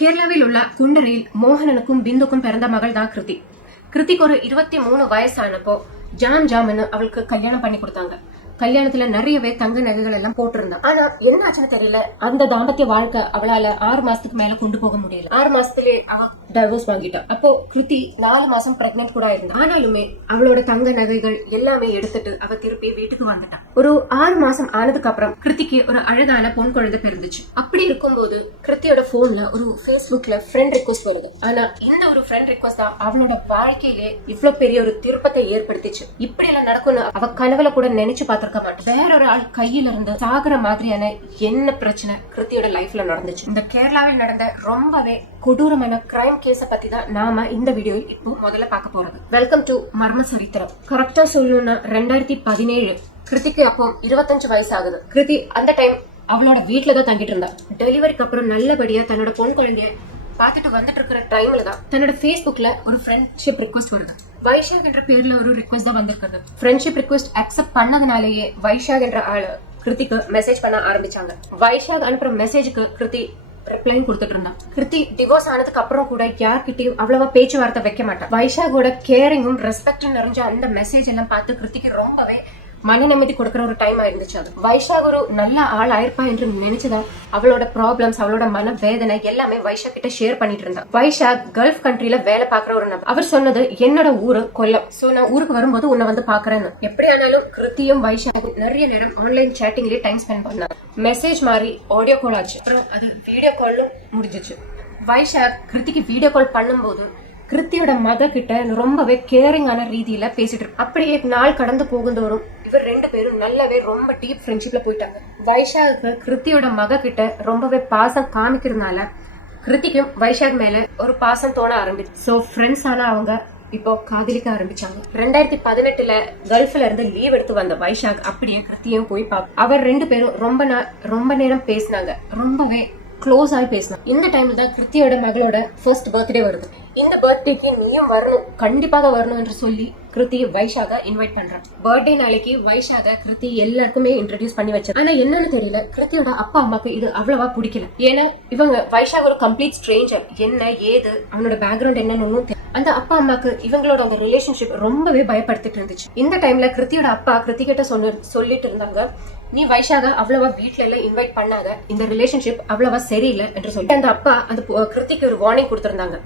கேரளாவில் உள்ள குண்டரையில் மோகனனுக்கும் பிந்துக்கும் பிறந்த மகள் தான் கிருதி. கிருதிக்கு ஒரு 23 வயசானப்போ ஜாம்னு அவளுக்கு கல்யாணம் பண்ணி கொடுத்தாங்க. கல்யாணத்துல நிறையவே தங்க நகைகள் எல்லாம் போட்டிருந்தா. ஆனா என்ன ஆச்சுன்னு தெரியல, அந்த தாம்பத்திய வாழ்க்கை அவளால 6 மாசத்துக்கு மேல கொண்டு போக முடியல. 6 மாசத்துலயே அவ டைவர்ஸ் வாங்கிட்டா. அப்போ கிருதி 4 மாசம் பிரெக்னென்ட் கூட இருந்தா. ஆனாலுமே அவளோட தங்க நகைகள் எல்லாமே எடுத்துட்டு அவ திருப்பி வீட்டுக்கு வந்துட்டா. ஒரு 6 மாசம் ஆனதுக்கு அப்புறம் கிருதிக்கு ஒரு அழகான பொன் குழந்தை பிறந்துச்சு. அப்படி இருக்கும்போது கிருத்தியோட போன்ல ஒரு Facebookல ஃப்ரெண்ட் ரிக்வெஸ்ட் வருது. ஆனா இந்த ஒரு ஃப்ரெண்ட் ரிக்வெஸ்ட் தான் அவளோட வாழ்க்கையிலே இவ்வளவு பெரிய ஒரு திருப்பத்தை ஏற்படுத்திச்சு. இப்படி எல்லாம் நடக்கும்னு அவ கனவுல கூட நினைச்சு பார்த்திருக்க மாட்டேன். வேற ஒரு ஆள் கையில இருந்து சாகுற மாதிரியான என்ன பிரச்சனை கிருத்தியோட லைஃப்ல நடந்துச்சு. இந்த கேரளாவில் நடந்த ரொம்பவே கொடூரமான கிரைம் கேஸ பத்தி தான் நாம இந்த வீடியோவில் இப்போ முதல்ல பார்க்க போறது. வெல்கம் டு மர்ம சரித்திரம். கரெக்டா சொல்லணும்னா 2017 கிருத்திக்கு அப்போ 25 வயசு ஆகுது. கிருதி அந்த டைம் அவளோட வீட்டுல தான் தங்கிட்டு இருந்தா. டெலிவரிக்கு அப்புறம் நல்லபடியா தன்னோட பொன் குழந்தைய பாத்துட்டு வந்துட்டு இருக்கிற டைம்ல தான் தன்னோட Facebookல ஒரு ஃப்ரெண்ட்ஷிப் ரிக்வெஸ்ட் வருது. வைஷாக் என்ற பேர்ல ஒரு ரிக்வெஸ்ட் தான் வந்திருக்கிறது. ஃப்ரெண்ட்ஷிப் ரிக்வெஸ்ட் அக்செப்ட் பண்ணதுனாலேயே வைஷாக் என்ற ஆளு கிருத்திக்கு மெசேஜ் பண்ண ஆரம்பிச்சாங்க. வைஷாக் அனுப்புற மெசேஜுக்கு கிருதி ரிப்ளையும் கொடுத்துட்டு இருந்தா. கிருதி டிவோர்ஸ் ஆனதுக்கு அப்புறம் கூட யார்கிட்டயும் அவ்வளவா பேச்சுவார்த்தை வைக்க மாட்டா. வைஷாகோட கேரிங்கும் ரெஸ்பெக்டும் நிறைஞ்ச அந்த மெசேஜ் எல்லாம் பார்த்து கிருத்திக்கு ரொம்பவே மன நிம்மதி கொடுக்கற ஒரு டைம் ஆயிருந்துச்சு. அது வைஷாக் ஒரு நல்ல ஆள் ஆயிருப்பா என்று நினைச்சுதான் அவளோட ப்ராப்ளம்ஸ், அவளோட மன வேதனை எல்லாமே வைஷாக் கிட்ட ஷேர் பண்ணிட்டு இருந்தா. வைஷாக் கல்ஃப் கண்ட்ரில வேலை பாக்குற ஒரு நபர். அவர் சொன்னது, என்னோட ஊரு கொல்லம், சோ நான் ஊருக்கு வரும்போது உன்னை வந்து பாக்குறேன்னு. எப்படி ஆனாலும் கிருத்தியும் வைஷாக்கும் நிறைய நேரம் ஆன்லைன் சேட்டிங்லயே டைம் ஸ்பெண்ட் பண்ணாங்க. மெசேஜ் மாதிரி ஆடியோ கால் ஆச்சு, அப்புறம் அது வீடியோ காலும் முடிஞ்சிச்சு. வைஷாக் கிருத்திக்கு வீடியோ கால் பண்ணும்போது கிருத்தியோட மத கிட்ட ரொம்பவே கேரிங்கான ரீதியில பேசிட்டு இருக்கு. அப்படியே நாள் கடந்து போகுந்தோறும் இவர் 2 பேரும் நல்லாவே ரொம்ப டீப் ஃப்ரெண்ட்ஷிப்ல போயிட்டாங்க. வைஷாக்கு கிருத்தியோட மக கிட்ட ரொம்பவே பாசம் காமிக்கிறதுனால கிருத்திக்கும் வைஷாக் மேல ஒரு பாசம் தோண ஆரம்பிச்சு. சோ ஃப்ரெண்ட்ஸ் ஆனா அவங்க இப்போ காதலிக்க ஆரம்பிச்சாங்க. 2018 கல்ஃப்ல இருந்து லீவ் எடுத்து வந்த வைஷாக் அப்படியே கிருத்தியும் போய் அவர் 2 பேரும் ரொம்ப நேரம் பேசினாங்க. ரொம்பவே க்ளோஸ் ஆகி பேசினாங்க. இந்த டைம்ல தான் கிருத்தியோட மகளோட ஃபர்ஸ்ட் பர்த்டே வருது. இந்த பர்த்டேக்கு நீயும் வரணும், கண்டிப்பாக வரணும் என்று சொல்லி கிருத்தி வைஷாக இன்வைட் பண்றான். பர்த்டே நாளைக்கு வைஷாக கிருத்தி எல்லாருக்குமே இன்ட்ரோடியூஸ் பண்ணி வச்சா. ஆனா என்னன்னு தெரியல, கிருத்தியோட அப்பா அம்மாக்கு இது அவ்வளவா பிடிக்கல. ஏன்னா இவங்க வைஷாக் ஒரு கம்ப்ளீட் ஸ்ட்ரேஞ்சர், என்ன ஏது அவனோட பேக்ரவுண்ட் என்னன்னு அந்த அப்பா அம்மாக்கு இவங்களோட அந்த ரிலேஷன்ஷிப் ரொம்பவே பயப்படுத்திட்டு இருந்துச்சு. இந்த டைம்ல கிருத்தியோட அப்பா கிருத்தி கிட்ட சொல்லிட்டு இருந்தாங்க, நீ வைஷாக அவ்வளவா வீட்டுல எல்லாம் இன்வைட் பண்ணாத, இந்த ரிலேஷன்ஷிப் அவ்வளவா சரியில்லை என்று சொல்லி அந்த அப்பா அந்த கிருத்திக்கு ஒரு வார்னிங் கொடுத்திருந்தாங்க.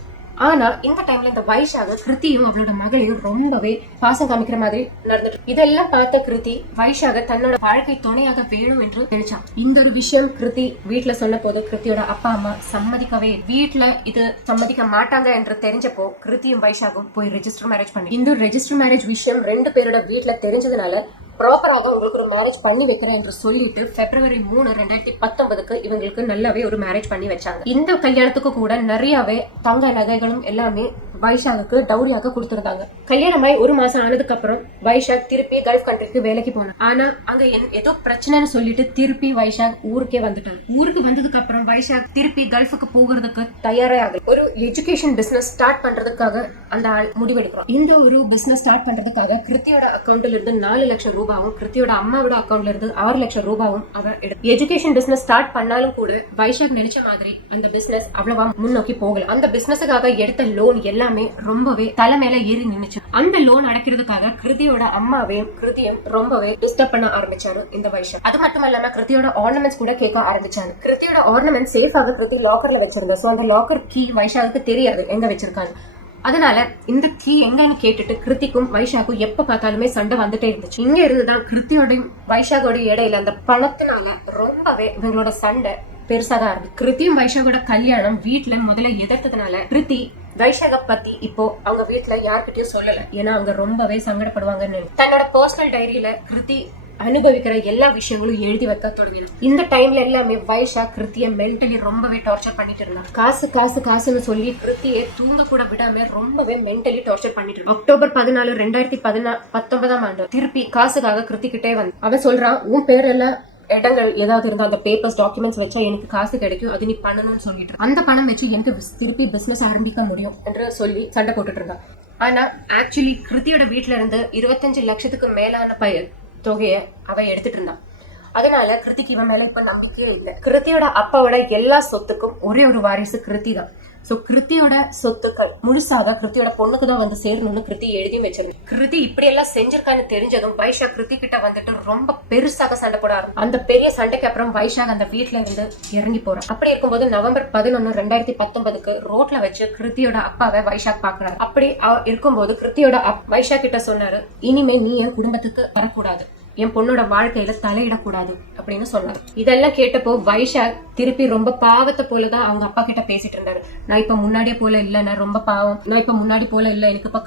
ஆனா இந்த டைம்ல இந்த வைஷாக கிருத்தியும் அவளோட மகளையும் ரொம்பவே பாசம் காமிக்கிற மாதிரி நடந்துட்டு. இதெல்லாம் பார்த்த கிருத்தி வைஷாக தன்னோட வாழ்க்கை துணையாக வேணும் என்று நினைச்சான். இந்த ஒரு விஷயம் கிருத்தி வீட்டுல சொன்ன போது கிருத்தியோட அப்பா அம்மா சம்மதிக்கவே, வீட்டுல இது சம்மதிக்க மாட்டாங்க என்று தெரிஞ்சப்போ கிருத்தியும் வைஷாகும் போய் ரெஜிஸ்டர் மேரேஜ் பண்ணி, இந்த ரெஜிஸ்டர் மேரேஜ் விஷயம் 2 பேரோட வீட்டுல தெரிஞ்சதுனால ப்ராப்பராக உங்களுக்கு ஒரு மேரேஜ் பண்ணி வைக்கிறேன் என்று சொல்லிட்டு February 3, 2019 இவங்களுக்கு நல்லாவே ஒரு மேரேஜ் பண்ணி வச்சாங்க. இந்த கல்யாணத்துக்கு கூட நிறையவே தங்க நகைகளும் எல்லாமே வைஷாக்கு டவுரியாக கொடுத்திருந்தாங்க. கல்யாணமாய் 1 மாசம் ஆனதுக்கு அப்புறம் வைஷாக் திருப்பி கல்ஃப் கண்ட்ரிக்கு வேலைக்கு போனான். ஆனா அங்க ஏதோ பிரச்சனைன்னு சொல்லிட்டு திருப்பி வைஷாக் ஊருக்கே வந்துட்டான். ஊருக்கு வந்ததுக்கு அப்புறம் வைஷாக் திருப்பி கல்ஃபுக்கு போகிறதுக்கு தயாரே ஆகல. ஒரு எஜுகேஷன் பிசினஸ் ஸ்டார்ட் பண்றதுக்காக அந்த ஆள் முடிவெடுக்கிறான். இந்த ஒரு பிசினஸ் ஸ்டார்ட் பண்றதுக்காக கிருத்தியோட அக்கௌண்ட்ல இருந்து 4 லட்சம் ரூபாயும் கிருத்தியோட அம்மாவோட அக்கௌண்ட்ல இருந்து 6 லட்சம் ரூபாயும் அவ எஜுகேஷன் பிசினஸ் ஸ்டார்ட் பண்ணாலும் கூட வைஷாக் நினைச்ச மாதிரி அந்த பிசினஸ் அவ்வளவா முன்னோக்கி போகல. அந்த பிசினஸுக்காக எடுத்த லோன் எல்லாம் ரொம்பவே தலை மேல ஏறி நின்னுச்சு. அந்த லோன் அடைக்கிறதுக்காக கிருதியோட அம்மாவையும் கிருதியும் ரொம்பவே டிஸ்டர்ப் பண்ண ஆரம்பிச்சாரு இந்த வைஷாக். அது மட்டும் இல்லாம கிருதியோட ஆர்னமெண்ட்ஸ் கூட கேட்க ஆரம்பிச்சாங்க. கிருதியோட ஆர்னமெண்ட் சேஃபாக கிருதி லாக்கர்ல வச்சிருந்தா. சோ அந்த லாக்கர் கீ வைஷாக்கு தெரியாது எங்க வச்சிருக்காங்க. அதனால இந்த கீ எங்கன்னு கேட்டுட்டு கிருத்திக்கும் வைஷாக்கும் எப்ப பார்த்தாலுமே சண்டை வந்துட்டே இருந்துச்சு. இங்க இருந்துதான் கிருத்தியோடையும் வைஷாகோட இடையில அந்த பணத்தினால ரொம்பவே இவங்களோட சண்டை பெருசாக ஆரம்பிச்சு. கிருத்தியும் வைஷாகோட கல்யாணம் வீட்டுல முதல்ல எதிர்த்ததுனால கிருத்தி வைஷாக பத்தி இப்போ அவங்க வீட்டுல யார்கிட்டயும் சொல்லல. ஏன்னா அவங்க ரொம்பவே சங்கடப்படுவாங்கன்னு தன்னோட பர்சனல் டைரியில கிருத்தி அனுபவிக்கிற எல்லா விஷயங்களும் எழுதி வைக்க தொடங்கினான். இந்த டைம்ல எல்லாமே வைஷாக் கிருத்திய மென்டலி ரொம்பவே டார்ச்சர் பண்ணிட்டு இருந்தான். காசுன்னு சொல்லி கிருத்தியை தூங்க கூட விடாம ரொம்பவே மென்டலி டார்ச்சர் பண்ணிட்டு இருந்தான். அக்டோபர் 14, 2019 திருப்பி காசுக்காக கிருத்தி கிட்டே வந்து அவன் சொல்றான், உன் பேரெல்லாம் இடங்கள் ஏதாவது இருந்தா அந்த பேப்பர்ஸ் டாக்குமெண்ட்ஸ் வச்சா எனக்கு காசு கிடைக்கும், அது நீ பண்ணணும்னு சொல்லிட்டு அந்த பணம் வச்சு எனக்கு திருப்பி பிசினஸ் ஆரம்பிக்க முடியும் என்று சொல்லி சண்டை போட்டுட்டு இருந்தான். ஆனா ஆக்சுவலி கிருத்தியோட வீட்டுல இருந்து 25 லட்சத்துக்கு மேலான தொகையை அவ எடுத்துட்டு இருந்தான். அதனால கிருத்திக்கு இவன் மேல இப்ப நம்பிக்கையே இல்ல. கிருத்தியோட அப்பாவோட எல்லா சொத்துக்கும் ஒரே ஒரு வாரிசு கிருத்தி தான். சோ கிருத்தியோட சொத்துக்கள் முழுசாக கிருத்தியோட பொண்ணுக்கு தான் வந்து சேரணும்னு கிருத்தி எழுதி வச்சிருந்தேன். கிருத்தி இப்படி எல்லாம் செஞ்சிருக்கான்னு தெரிஞ்சதும் வைஷாக் கிருத்தி கிட்ட வந்துட்டு ரொம்ப பெருசாக சண்டை போட ஆரம்பிச்சு. அந்த பெரிய சண்டைக்கு அப்புறம் வைஷாக் அந்த வீட்டுல இருந்து இறங்கி போறான். அப்படி இருக்கும்போது நவம்பர் 11, 2019 ரோட்ல வச்சு கிருத்தியோட அப்பாவை வைஷாக் பாக்குறாரு. அப்படி இருக்கும்போது கிருத்தியோட வைஷாக் கிட்ட சொன்னாரு, இனிமே நீ என் குடும்பத்துக்கு வரக்கூடாது, என் பொண்ணோட வாழ்க்கையில தலையிடக்கூடாது அப்படின்னு சொன்னாரு. இதெல்லாம் கேட்டப்போ வைஷாக் திருப்பி ரொம்ப பாவத்தை போலதான் அவங்க அப்பா கிட்ட பேசிட்டு இருந்தாரு. நான் இப்ப முன்னாடியே போல இல்ல, நான் ரொம்ப பாவம், நான் இப்ப முன்னாடி போல இல்ல, எனக்கு இப்ப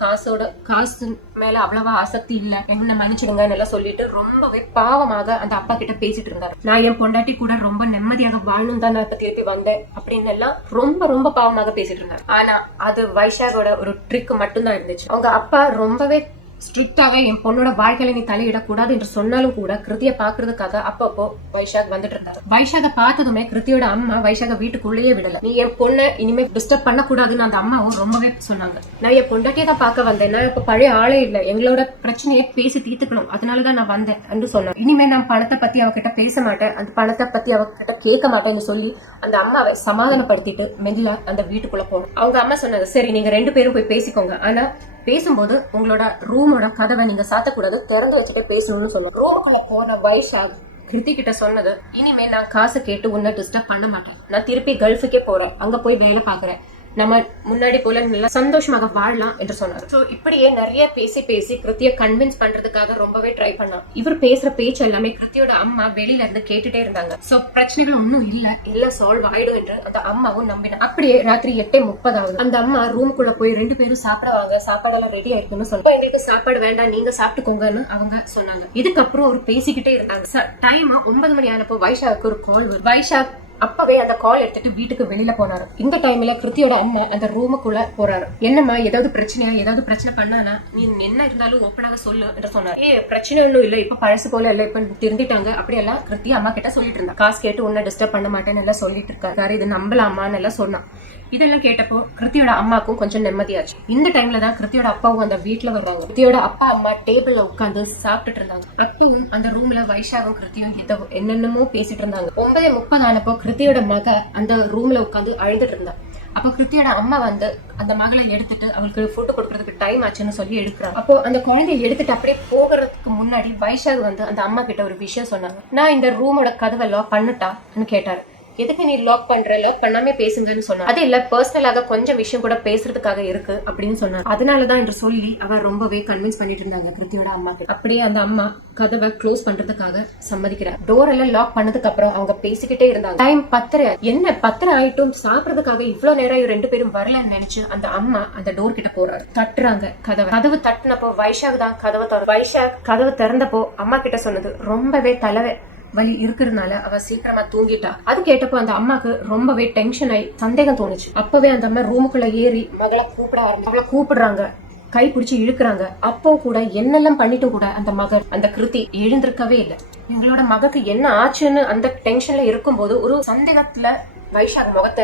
காசு மேல அவ்வளவா ஆசக்தி இல்ல, என்ன மன்னிச்சிடுங்க எல்லாம் சொல்லிட்டு ரொம்பவே பாவமாக அந்த அப்பா கிட்ட பேசிட்டு இருந்தாரு. நான் என் பொண்டாட்டி கூட ரொம்ப நிம்மதியாக வாழணும் தான் நான் இப்ப திருப்பி வந்தேன் அப்படின்னு எல்லாம் ரொம்ப ரொம்ப பாவமாக பேசிட்டு இருந்தாரு. ஆனா அது வைஷாகோட ஒரு ட்ரிக் மட்டும் தான் இருந்துச்சு. அவங்க அப்பா ரொம்பவே ஸ்ட்ரிக்டாவே என் பொண்ணோட வாழ்க்கையில நீ தலையிடக்கூடாது என்று சொன்னாலும் கூட கிருத்திய பாக்குறதுக்காக அப்பப்போ வைஷாக் வந்துட்டு இருந்தாரு. வைஷாக பார்த்ததுமே கிருத்தியோட அம்மா வைஷாக வீட்டுக்குள்ளேயே விடல. நீ என் பொண்ணை இனிமே டிஸ்டர்ப் பண்ண கூடாதுன்னு அந்த அம்மாவும் ரொம்பவே சொன்னாங்க. நான் என் பொண்டாட்டியை தான் பார்க்க வந்தேன், நான் இப்ப பழைய ஆளே இல்ல, எங்களோட பிரச்சனையை பேசி தீர்த்துக்கணும், அதனாலதான் நான் வந்தேன் என்று சொன்னேன். இனிமே நான் பணத்தை பத்தி அவகிட்ட பேச மாட்டேன், அந்த பணத்தை பத்தி அவகிட்ட கேட்க மாட்டேன்னு சொல்லி அந்த அம்மாவை சமாதானப்படுத்திட்டு மெல்ல அந்த வீட்டுக்குள்ள போனோம். அவங்க அம்மா சொன்னாங்க, சரி நீங்க 2 பேரும் போய் பேசிக்கோங்க, ஆனா பேசும்போது உங்களோட ரூமோட கதவை நீங்க சாத்தக்கூடாது, திறந்து வச்சுட்டே பேசணும்னு சொல்லுவாங்க. ரூமுக்குள்ள போன வைஷாக் கிருத்தி கிட்ட சொன்னது, இனிமே நான் காசை கேட்டு உன்னை டிஸ்டர்ப் பண்ண மாட்டேன், நான் திருப்பி கல்ஃபுக்கே போறேன், அங்க போய் வேலை பாக்குறேன், நம்ம முன்னாடி போல நல்லா சந்தோஷமாக வாழலாம் என்று சொன்னார். சோ இப்படியே நிறைய பேசி கிருத்திய கன்வின்ஸ் பண்றதுக்காக ரொம்பவே ட்ரை பண்ணான். இவர் பேசுற பேச்சு எல்லாமே கிருத்தியோட அம்மா வெளியில இருந்து கேட்டுட்டே இருந்தாங்க. சோ பிரச்சனைகள் ஒன்னும் இல்ல, எல்லாம் சால்வ் ஆயிடும் என்று அந்த அம்மாவும் நம்பினா. அப்படியே ராத்திரி 8:30 ஆகுது. அந்த அம்மா ரூமுக்குள்ள போய் 2 பேரும் சாப்பிடுவாங்க, சாப்பாடெல்லாம் ரெடி ஆயிருக்குன்னு சொன்னாங்க. எங்களுக்கு சாப்பாடு வேண்டாம், நீங்க சாப்பிட்டுக்கோங்கன்னு அவங்க சொன்னாங்க. இதுக்கப்புறம் அவர் பேசிக்கிட்டே இருந்தாங்க. டைம் 9 மணி ஆனப்போ வைஷாக்கு ஒரு கால் வரும். வைஷாக் அப்பவே அந்த கால் எடுத்துட்டு வீட்டுக்கு வெளியில போனாரு. இந்த டைம்ல கிருத்தியோட அம்மா அந்த ரூமுக்குள்ள போறாரு. என்னம்மா ஏதாவது பிரச்சனை பண்ணானா நீ என்ன இருந்தாலும் ஓப்பனாக சொல்லு என்று சொன்னாரு. பிரச்சனை ஒன்னும் இல்ல, இப்ப பழசு போல இல்ல, இப்ப திருந்திட்டாங்க அப்படியெல்லாம் கிருத்தி அம்மா கிட்ட சொல்லிட்டு இருந்தா. காசு கேட்டு உன்னை டிஸ்டர்ப் பண்ண மாட்டேன்னு எல்லாம் சொல்லிட்டு இருக்காரு, இது நம்பலாமான்னு எல்லாம் சொன்னான். இதெல்லாம் கேட்டப்போ கிருத்தியோட அம்மாக்கும் கொஞ்சம் நிம்மதியாச்சு. இந்த டைம்ல தான் கிருத்தியோட அப்பாவும் அந்த வீட்டுல வர்றாங்க. கிருத்தியோட அப்பா அம்மா டேபிள்ல உட்காந்து சாப்பிட்டுட்டு இருந்தாங்க. அப்பவும் அந்த ரூம்ல வைஷாவும் கிருத்தியும் என்னென்னமோ பேசிட்டு இருந்தாங்க. 9:30 ஆனப்போ கிருத்தியோட மக அந்த ரூம்ல உட்காந்து அழுதுட்டு இருந்தா. அப்ப கிருத்தியோட அம்மா வந்து அந்த மகளை எடுத்துட்டு அவளுக்கு ஃபுட் கொடுக்கறதுக்கு டைம் ஆச்சுன்னு சொல்லி எடுக்கிறாங்க. அப்போ அந்த குழந்தைய எடுத்துட்டு அப்படியே போகிறதுக்கு முன்னாடி வைஷாக் வந்து அந்த அம்மா கிட்ட ஒரு விஷயம் சொன்னாங்க. நான் இந்த ரூமோட கதவை லாக் பண்ணட்டான்னு கேட்டாரு. எதுக்கு நீ லாக் பண்ணாமே பேசுங்கன்னு சொன்னா. அது இல்ல, பர்சனலாக கொஞ்சம் விஷயம் கூட பேசுறதுக்காக இருக்கு அப்படின்னு சொன்னார். அதனாலதான் என்று சொல்லி அவர் ரொம்பவே கன்வின்ஸ் பண்ணிட்டு இருந்தாங்க கிருத்தியோட அம்மா. அப்படியே அந்த அம்மா கதவை க்ளோஸ் பண்றதுக்காக சம்மதிக்கிறார். டோர் எல்லாம் லாக் பண்ணதுக்கு அப்புறம் அவங்க பேசிக்கிட்டே இருந்தாங்க. டைம் 10:30. என்ன 10:30 ஆயிட்டும், சாப்பிடறதுக்காக இவ்வளவு நேரம் 2 பேரும் வரலன்னு நினைச்சு அந்த அம்மா அந்த டோர் கிட்ட போறாரு. தட்டுறாங்க கதவு தட்டுனப்போ வைஷாக் தான் கதவை திறந்து. வைஷாக் கதவு திறந்தப்போ அம்மா கிட்ட சொன்னது, ரொம்பவே வலி இருக்கிறதுனால அவ சீக்கிரமா தூங்கிட்டா. அது கேட்டப்போ அந்த அம்மாக்கு ரொம்பவே டென்ஷன் ஆகி சந்தேகம் தோணுச்சு. அப்பவே அந்த அம்மா ரூமுக்குள்ள ஏறி மகளை கூப்பிட ஆரம்பிச்சு. அவளை கூப்பிடுறாங்க, கை பிடிச்சு இழுக்கிறாங்க. அப்போ கூட என்னெல்லாம் பண்ணிட்டும் கூட அந்த மகள் அந்த கிருத்தி எழுந்திருக்கவே இல்லை. எங்களோட மகக்கு என்ன ஆச்சுன்னு அந்த டென்ஷன்ல இருக்கும்போது ஒரு சந்தேகத்துல வைஷாக் முகத்தை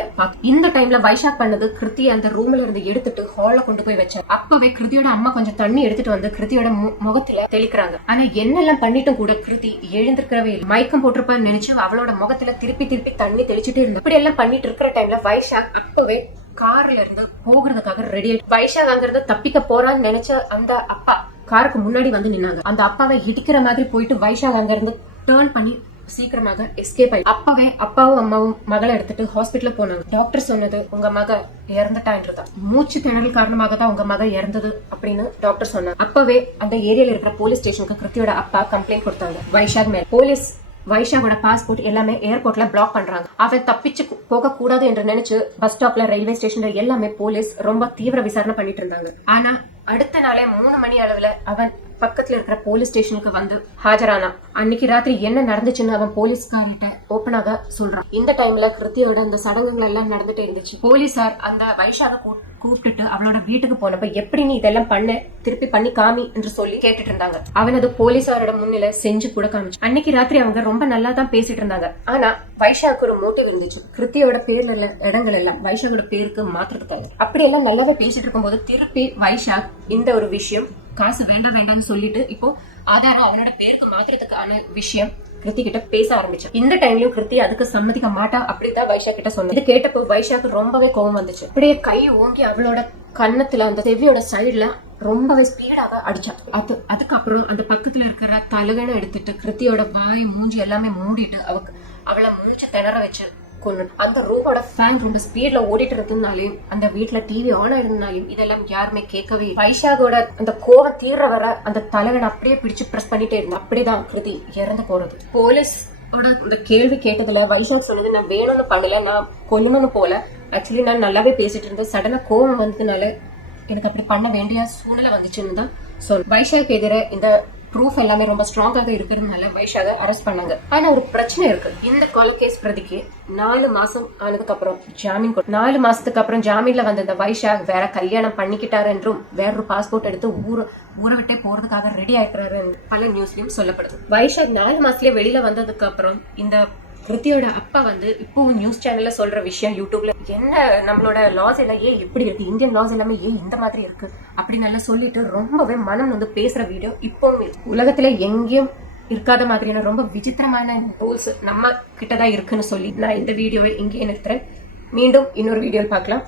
இந்த டைம்ல வைஷாக் பண்ணது கிருத்தி அந்த ரூம்ல இருந்து எடுத்துட்டு ஹால்ல கொண்டு போய் வச்சார். அப்பவே கிருத்தியோட அம்மா கொஞ்சம் தண்ணி எடுத்துட்டு வந்து கிருத்தியோட முகத்துல தெளிக்கிறாங்க. ஆனா என்னெல்லாம் பண்ணிட்டும் கூட கிருத்தி எழுந்திருக்கவே இல்லை. மயக்கம் போட்டிருப்பான்னு நினைச்சு அவளோட முகத்துல திருப்பி தண்ணி தெளிச்சுட்டு இருந்தா. இப்படி எல்லாம் பண்ணிட்டு இருக்கிற டைம்ல வைஷாக் அப்பவே கார்ல இருந்து போகிறதுக்காக ரெடி ஆயிட்டு வைஷாக் அங்கிருந்து தப்பிக்க போறான்னு நினைச்ச அந்த அப்பா காருக்கு முன்னாடி வந்து நின்னாங்க. அந்த அப்பாவை இடிக்கிற மாதிரி போயிட்டு வைஷாக் அங்க இருந்து டர்ன் பண்ணி சீக்கிரமாக எஸ்கேப் ஆயி அப்பவே அப்பாவும் அம்மாவும் மகளை எடுத்துட்டு ஹாஸ்பிட்டல் போனாங்க. டாக்டர் சொன்னது, உங்க மக இறந்துட்டான்றதா, மூச்சு திணறல் காரணமாக தான் உங்க மக இறந்தது அப்படின்னு டாக்டர் சொன்னாங்க. அப்பவே அந்த ஏரியால இருக்கிற போலீஸ் ஸ்டேஷனுக்கு கிருத்தியோட அப்பா கம்ப்ளைண்ட் கொடுத்தாங்க வைஷாக் மேல. போலீஸ் வைஷாகோட பாஸ்போர்ட் எல்லாமே ஏர்போர்ட்ல பிளாக் பண்றாங்க. அவன் தப்பிச்சு போக கூடாது என்று நினைச்சு பஸ் ஸ்டாப்ல, ரயில்வே ஸ்டேஷன்ல எல்லாமே போலீஸ் ரொம்ப தீவிர விசாரணை பண்ணிட்டு இருந்தாங்க. ஆனா அடுத்த நாளே 3 மணி அளவுல அவன் பக்கத்துல இருக்கிற போலீஸ் ஸ்டேஷனுக்கு வந்து ஹாஜரானா. அன்னைக்கு ராத்திரி என்ன நடந்துச்சுன்னு அவன் போலீஸ்கார்கிட்ட ஓப்பனாக சொல்றான். இந்த டைம்ல கிருத்தியோட அந்த சடங்குகள் எல்லாம் நடந்துட்டே இருந்துச்சு. போலீசார் அந்த வைஷாக கூப்பிட்டுட்டு அவளோட வீட்டுக்கு போனப்ப, எப்படி நீ இதெல்லாம் பண்ண, திருப்பி பண்ணி காமி என்று சொல்லி கேட்டுட்டு இருந்தாங்க. அவன் அது போலீசாரோட முன்னில செஞ்சு கூட காமிச்சு. அன்னைக்கு ராத்திரி அவங்க ரொம்ப நல்லா தான் பேசிட்டு இருந்தாங்க. ஆனா வைஷாக்கு ஒரு மோட்டிவ் இருந்துச்சு. கிருத்தியோட பேர்ல உள்ள இடங்கள் எல்லாம் வைஷாகோட பேருக்கு மாத்துறதுக்காக. அப்படி எல்லாம் நல்லாவே பேசிட்டு இருக்கும்போது திருப்பி வைஷாக் இந்த ஒரு விஷயம், காசு வேண்டாம்னு சொல்லிட்டு இப்போ ஆதாரம் அவனோட பேருக்கு மாத்துறதுக்கான விஷயம் கிருத்தி கிட்ட பேச ஆரம்பிச்சா. இந்த டைம்லயும் கிருத்தி அதுக்கு சம்மதிக்க மாட்டா அப்படிதான் வைஷா கிட்ட சொன்னது. இது கேட்டப்போ வைஷாக்கு ரொம்பவே கோவம் வந்துச்சு. அப்படியே கை ஓங்கி அவளோட கன்னத்துல அந்த செவியோட சைடுல ரொம்பவே ஸ்பீடாக அடிச்சா. அதுக்கப்புறம் அந்த பக்கத்துல இருக்கிற தலுகனை எடுத்துட்டு கிருத்தியோட வாய் மூஞ்சி எல்லாமே மூடிட்டு அவளை மூச்ச திணற வச்சு கொண்டு அந்த ரூமோட ஃபேன் ரொம்ப ஸ்பீட்ல ஓடிட்டு இருந்ததுனாலையும் அந்த வீட்டுல டிவி ஆன் ஆயிருந்தனாலையும் இதெல்லாம் யாருமே கேட்கவே. வைஷாகோட அந்த கோவம் தீர்ற வர அந்த தலைவன் அப்படியே பிடிச்சு பிரஸ் பண்ணிட்டே இருந்தா. அப்படிதான் கிருதி இறந்து போறது. போலீஸ் அந்த கேள்வி கேட்டதுல வைஷாக் சொன்னது, நான் வேணும்னு பண்ணல, நான் கொல்லணும்னு போல, ஆக்சுவலி நான் நல்லாவே பேசிட்டு இருந்தேன், சடனா கோவம் வந்ததுனால எனக்கு அப்படி பண்ண வேண்டிய சூழ்நிலை வந்துச்சுன்னு தான் சொல். வைஷாக்கு எதிர இந்த ப்ரூஃப் எல்லாமே ரொம்ப ஸ்ட்ராங்காக இருக்கிறதுனால வைஷாக அரெஸ்ட் பண்ணாங்க. ஆனா ஒரு பிரச்சனை இருக்கு. இந்த கொலை கேஸ் பிரதிக்கு 4 மாசம் ஆனதுக்கு அப்புறம் ஜாமீன் 4 மாசத்துக்கு அப்புறம் ஜாமீன்ல வந்த இந்த வைஷாக் வேற கல்யாணம் பண்ணிக்கிட்டாரு என்றும் வேறொரு பாஸ்போர்ட் எடுத்து ஊரை விட்டே போறதுக்காக ரெடி ஆயிட்டாரு பல நியூஸ்லயும் சொல்லப்படுது. வைஷாக் 4 மாசத்துலயே வெளியில வந்ததுக்கு அப்புறம் இந்த கிருத்தியோட அப்பா இப்பவும் நியூஸ் சேனல்ல சொல்ற விஷயம், யூடியூப்ல என்ன நம்மளோட லாஸ் எல்லாம் ஏன் இப்படி இருக்கு, இந்தியன் லாஸ் எல்லாமே ஏன் இந்த மாதிரி இருக்கு அப்படின்னு எல்லாம் சொல்லிட்டு ரொம்பவே மனம் பேசுற வீடியோ இப்பவும் உலகத்துல எங்கேயும் இருக்காத மாதிரியான ரொம்ப விசித்திரமான ரூல்ஸ் நம்ம கிட்டதான் இருக்குன்னு சொல்லி நான் இந்த வீடியோவை இங்கேயே நிறுத்துறேன். மீண்டும் இன்னொரு வீடியோ பார்க்கலாம்.